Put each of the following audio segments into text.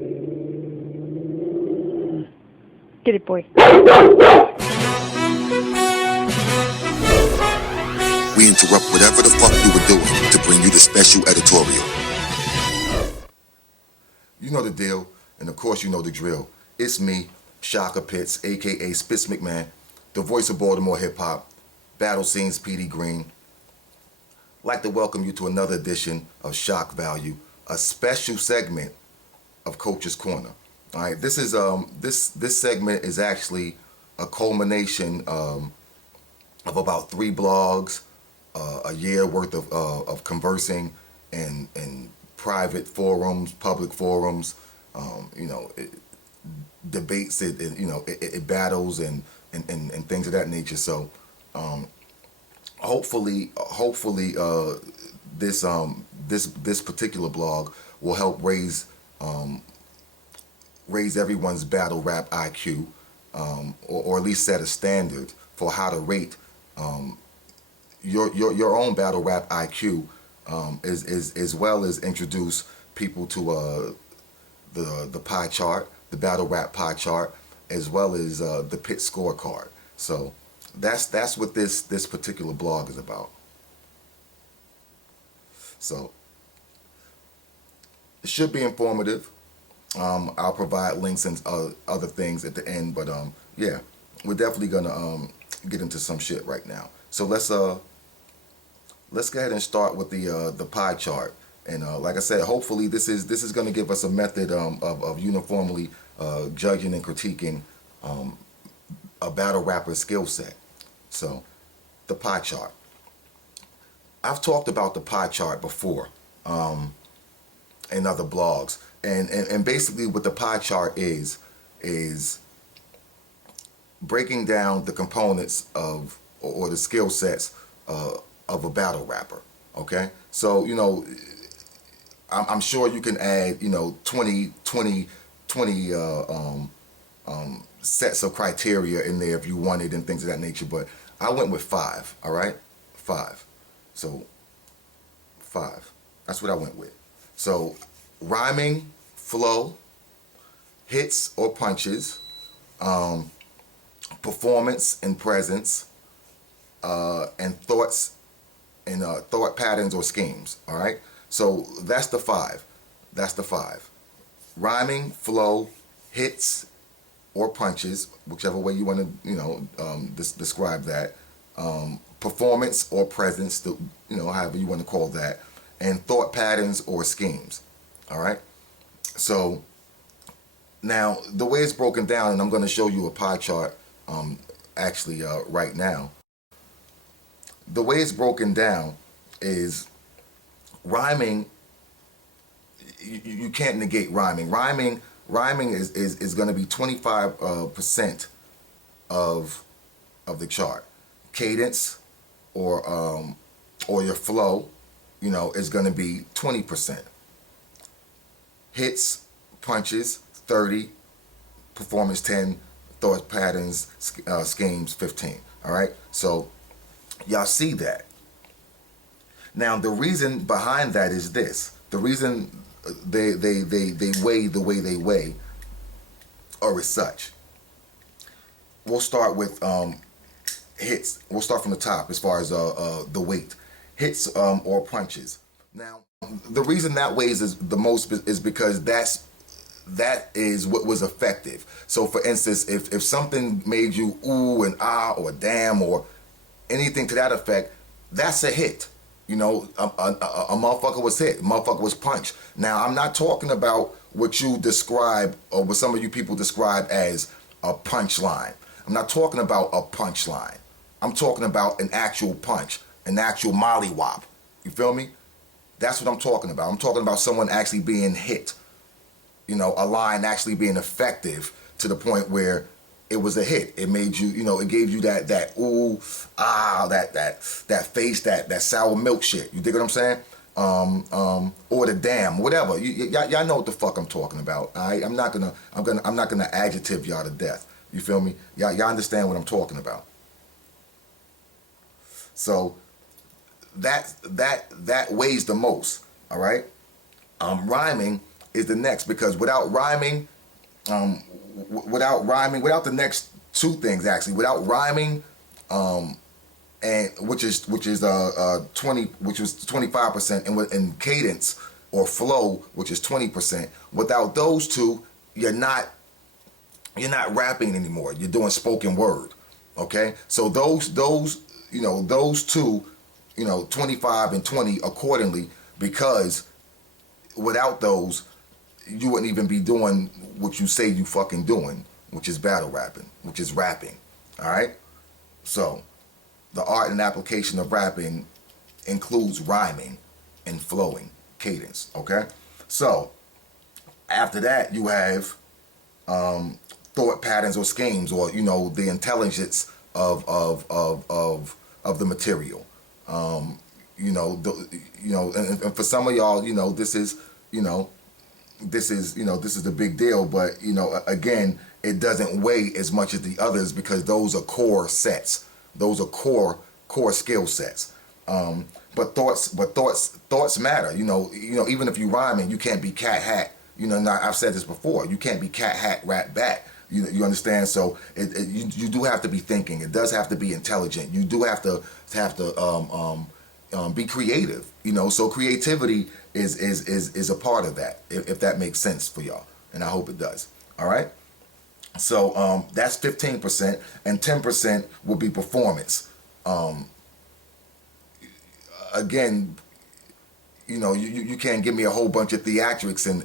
Get it, boy. We interrupt whatever the fuck you were doing to bring you the special editorial. You know the deal, and of course you know the drill. It's me, Shaka Pitts, aka Spitz McMahon, the voice of Baltimore hip hop, Battle Scenes PD Green. I'd like to welcome you to another edition of Shock Value, a special segment of Coach's Corner. All right, this is this segment is actually a culmination of about 3 blogs, a year worth of conversing in private forums, public forums, debates, it battles and things of that nature. So hopefully this particular blog will help raise everyone's battle rap IQ, or at least set a standard for how to rate your own battle rap IQ, as well as introduce people to the pie chart, the battle rap pie chart, as well as the pit scorecard. So that's what this particular blog is about. So it should be informative. I'll provide links and other things at the end, but yeah, we're definitely gonna get into some shit right now. So let's go ahead and start with the pie chart. And like I said, hopefully this is going to give us a method of uniformly judging and critiquing a battle rapper's skill set. So the pie chart. I've talked about the pie chart before in other blogs, and basically what the pie chart is breaking down the components of or the skill sets of a battle rapper. Okay, so I'm sure you can add 20 sets of criteria in there if you wanted and things of that nature, but I went with 5. All right, 5. So 5. That's what I went with. So rhyming, flow, hits or punches, performance and presence, and thoughts and thought patterns or schemes. All right. So that's the 5. That's the 5. Rhyming, flow, hits or punches, whichever way you want to describe that. Performance or presence, however you want to call that, and thought patterns or schemes. All right. So now the way it's broken down, and I'm going to show you a pie chart actually right now. The way it's broken down is rhyming. You can't negate rhyming. Rhyming is going to be 25% of the chart. Cadence or your flow, is going to be 20%. Hits, punches, 30. Performance, 10. Thought patterns, schemes, 15. All right. So y'all see that. Now the reason behind that is this. The reason they weigh the way they weigh are as such. We'll start with hits. We'll start from the top as far as the weight. Hits or punches. Now the reason that weighs is the most is because that is what was effective. So for instance, if something made you ooh and ah or damn or anything to that effect, that's a hit. A motherfucker was hit. A motherfucker was punched. Now, I'm not talking about what you describe or what some of you people describe as a punchline. I'm not talking about a punchline. I'm talking about an actual punch, an actual mollywop. You feel me? That's what I'm talking about. I'm talking about someone actually being hit. A line actually being effective to the point where it was a hit. It made you, it gave you that ooh, ah, that face, that sour milk shit. You dig what I'm saying? Or the damn, whatever. Y'all know what the fuck I'm talking about. All right? I'm not gonna adjective y'all to death. You feel me? Y'all understand what I'm talking about. So that weighs the most. All right. Rhyming is the next, because without rhyming, without the next two things actually, without rhyming, and which is 20, which was 25%, and cadence or flow, which is 20%. Without those two, you're not rapping anymore. You're doing spoken word. Okay, so those those two, 25 and 20 accordingly, because without those, you wouldn't even be doing what you say you fucking doing, which is battle rapping, which is rapping. All right, so the art and application of rapping includes rhyming and flowing, cadence. Okay, so after that you have thought patterns or schemes, or the intelligence of the material. And for some of y'all, this is the big deal, but again, it doesn't weigh as much as the others, because those are core sets. Those are core skill sets. But thoughts matter. Even if you rhyming, you can't be cat hat. I've said this before. You can't be cat hat rap back. You understand? So you do have to be thinking. It does have to be intelligent. You do have to be creative. So creativity is a part of that, if that makes sense for y'all, and I hope it does. All right. So that's 15%, and 10% will be performance. Again, you can't give me a whole bunch of theatrics and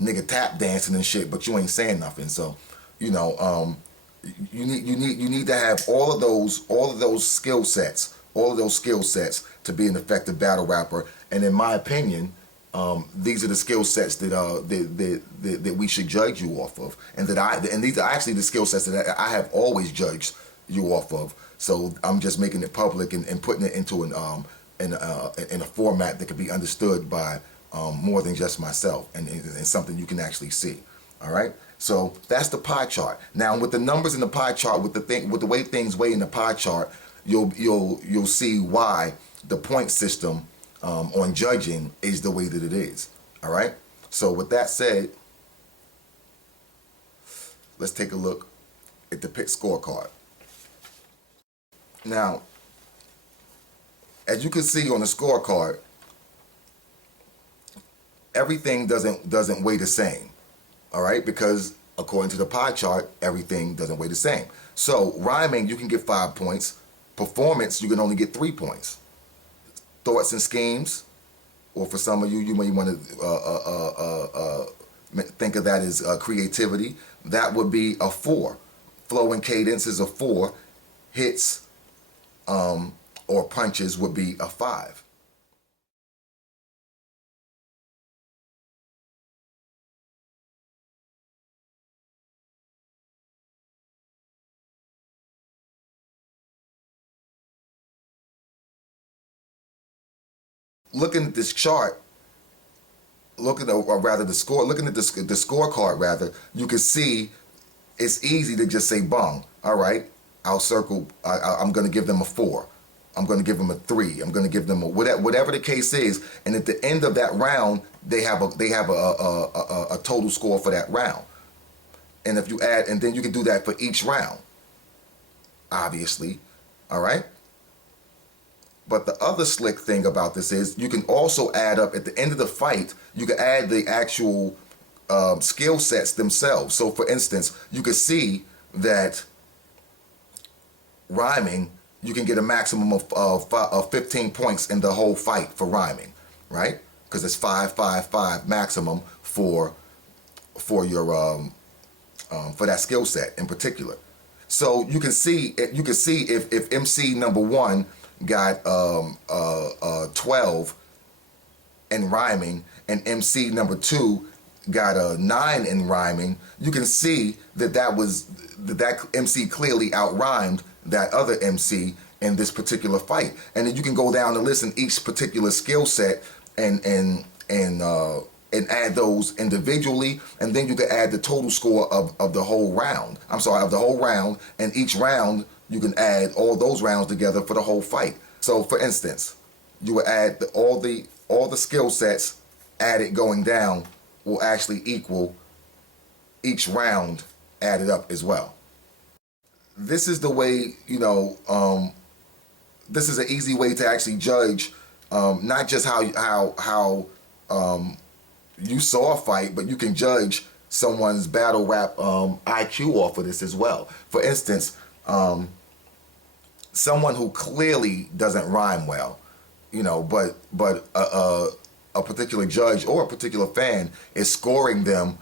nigga tap dancing and shit, but you ain't saying nothing. So you need to have all of those skill sets to be an effective battle rapper. And in my opinion, these are the skill sets that we should judge you off of, and these are actually the skill sets that I have always judged you off of. So I'm just making it public and putting it into in a format that can be understood by more than just myself, and something you can actually see. All right. So that's the pie chart. Now, with the numbers in the pie chart, with the way things weigh in the pie chart, you'll see why the point system on judging is the way that it is. All right. So with that said, let's take a look at the pick scorecard. Now, as you can see on the scorecard, everything doesn't weigh the same. All right, because according to the pie chart, everything doesn't weigh the same. So rhyming, you can get 5 points. Performance, you can only get 3 points. Thoughts and schemes, or for some of you, you may want to think of that as creativity. That would be a 4. Flow and cadence is a 4. Hits or punches would be a 5. Looking at this chart, looking at the scorecard rather, you can see it's easy to just say bung. All right, I'll circle. I'm going to give them a 4. I'm going to give them a 3. I'm going to give them a whatever the case is. And at the end of that round, they have a total score for that round. And if you add, and then you can do that for each round, obviously. All right. But the other slick thing about this is you can also add up at the end of the fight, you can add the actual skill sets themselves. So for instance, you can see that rhyming, you can get a maximum of 15 points in the whole fight for rhyming, right? Because it's 5, 5, 5 maximum for your for that skill set in particular. So you can see if MC number 1 got 12 in rhyming, and MC number 2 got a 9 in rhyming, you can see that MC clearly out-rhymed that other MC in this particular fight. And then you can go down the list in each particular skill set and add those individually, and then you can add the total score of the whole round. Of the whole round, and each round you can add all those rounds together for the whole fight. So for instance, you would add all the skill sets added going down will actually equal each round added up as well. This is the way, this is an easy way to actually judge not just how you saw a fight, but you can judge someone's battle rap IQ off of this as well. For instance, someone who clearly doesn't rhyme well, but a particular judge or a particular fan is scoring them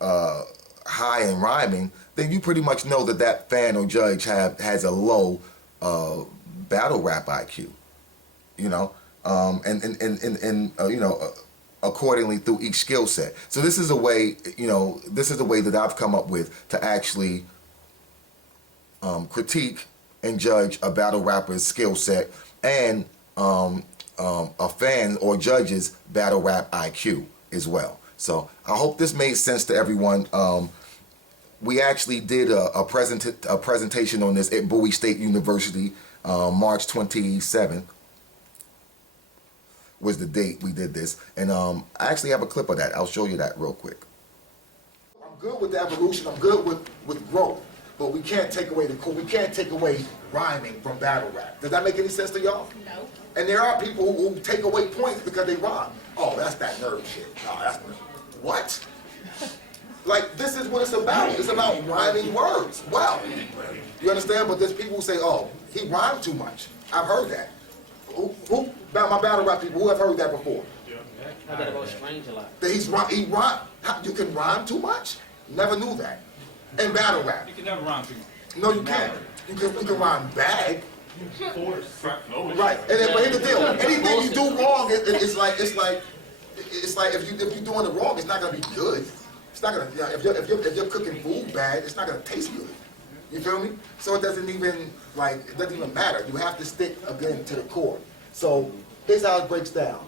high in rhyming, then you pretty much know that that fan or judge has a low battle rap IQ, accordingly through each skill set. So this is a way, that I've come up with to actually critique and judge a battle rapper's skill set and a fan or judge's battle rap IQ as well. So I hope this made sense to everyone. We actually did a presentation on this at Bowie State University, March 27th was the date we did this. And I actually have a clip of that. I'll show you that real quick. I'm good with the evolution. I'm good with growth. But we can't take away we can't take away rhyming from battle rap. Does that make any sense to y'all? No. And there are people who take away points because they rhyme. Oh, that's that nerd shit. Oh, that's what? Like, this is what it's about. It's about rhyming words. Wow. You understand? But there's people who say, oh, he rhymed too much. I've heard that. Who my battle rap people, who have heard that before? I bet about strange a lot. That he rhyme. You can rhyme too much? Never knew that. In battle rap. You can never rhyme too much. No, you can't. You can rhyme bag. Right. And then, but here's the deal. Anything you do wrong, it's like if you're doing it wrong, it's not gonna be good. It's not gonna. If you're cooking food bad, it's not gonna taste good. You feel me? So it doesn't even matter. You have to stick again to the core. So here's how it breaks down: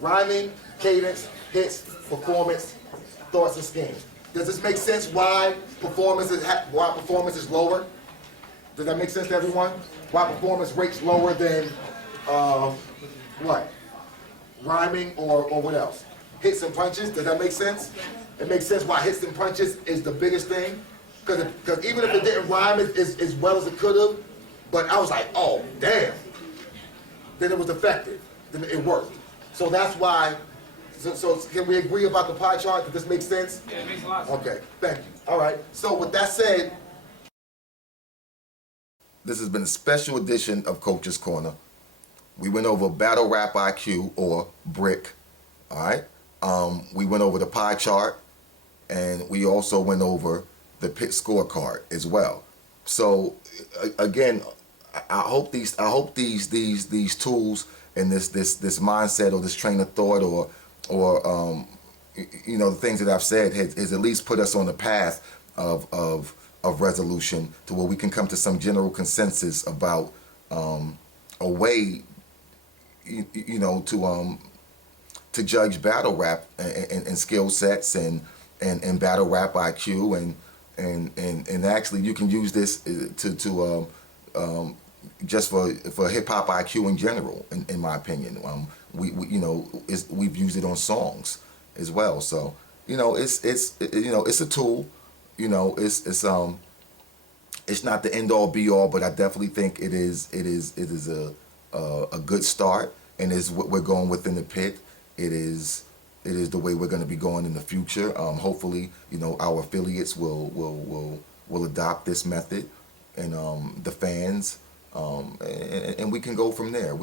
rhyming, cadence, hits, performance, thoughts, and schemes. Does this make sense? Why performance is lower? Does that make sense to everyone? Why performance rates lower than what? Rhyming or what else? Hits and punches. Does that make sense? It makes sense why hits and punches is the biggest thing. Because even if it didn't rhyme as well as it could have, but I was like, oh damn, then it was effective. Then it worked. So that's why. So can we agree about the pie chart? Does this make sense? Yeah, it makes a lot of sense. Okay, thank you. All right. So with that said, this has been a special edition of Coach's Corner. We went over battle rap IQ or BRIC. All right. We went over the pie chart, and we also went over the pit scorecard as well. So again, I hope these tools and this mindset or this train of thought or the things that I've said has at least put us on the path of resolution to where we can come to some general consensus about a way to judge battle rap and skill sets and battle rap IQ and actually you can use this to just for hip hop IQ in general, in my opinion. We've used it on songs as well. So it's a tool. It's not the end all be all, but I definitely think it is a good start, and is what we're going with in the pit. It is the way we're going to be going in the future. Hopefully, our affiliates will adopt this method, and the fans. And we can go from there.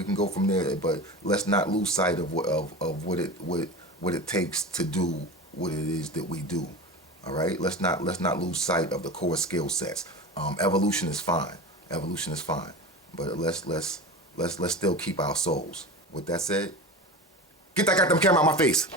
But let's not lose sight of what it takes to do what it is that we do. All right. Let's not lose sight of the core skill sets. Evolution is fine. But let's still keep our souls. With that said, get that goddamn camera out my face.